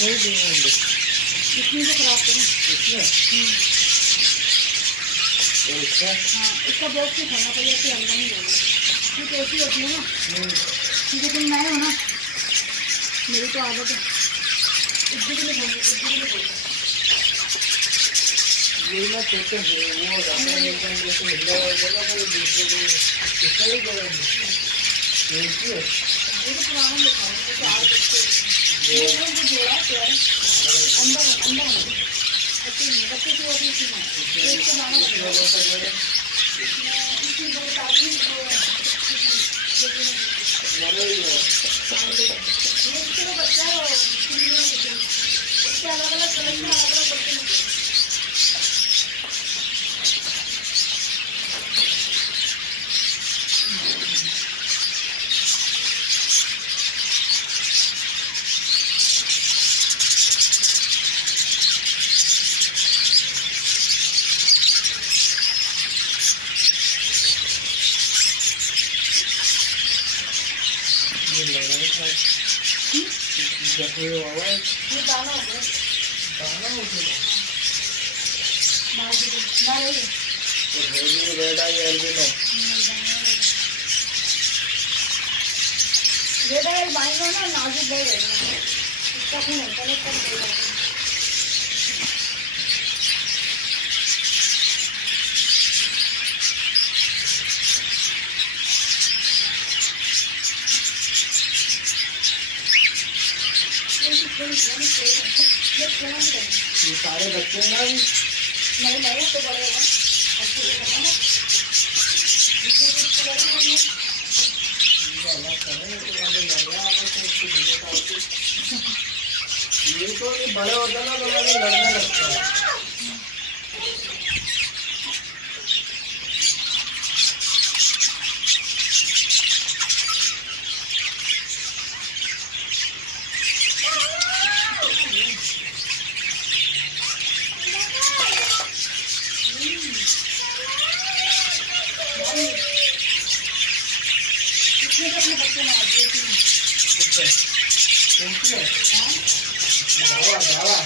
नहीं देंगे इसमें तो खराब करें इसमें इसका हाँ इसका बॉक्स से खाना पड़ेगा फिर अंदर नहीं जाना ठीक ऐसी होती है ना क्योंकि तुम नए हो ना मेरी तो आदत है इतने के लिए बोलते ये ना सोचते हैं वो जाता है एकदम जैसे हिला होगा ना वो दूसरे को कितना ही करेंगे ये क्या ये तो पुराना लिखा है तो आज ये जो जोड़ा प्यार अंदर अंदर अच्छी बच्चे की होती थी ना इसको दाना लगेगा इसमें बताती हूँ ये किसी बच्चा है इसके अलग अलग कलर में अलग अलग बच्चे मिलते हैं जब ये आवाज ये दाना हो गया दाना उठेगा ना रही और होली रेड आई एल्बिनो ये तो एक बाइक है ना नाजुक बहुत है इसका खून होता है कम हो जाता है ये सारे बच्चे ना नहीं नहीं तो बड़े हैं अच्छे से करना ना जिसमें कुछ अलग करें तो वाले लगा आगे तो उसको धीरे करके ये तो ये बड़े होता ना तो वाले लगने लगता है इसमें तो अपने बच्चे मार दिए थी जावा जावा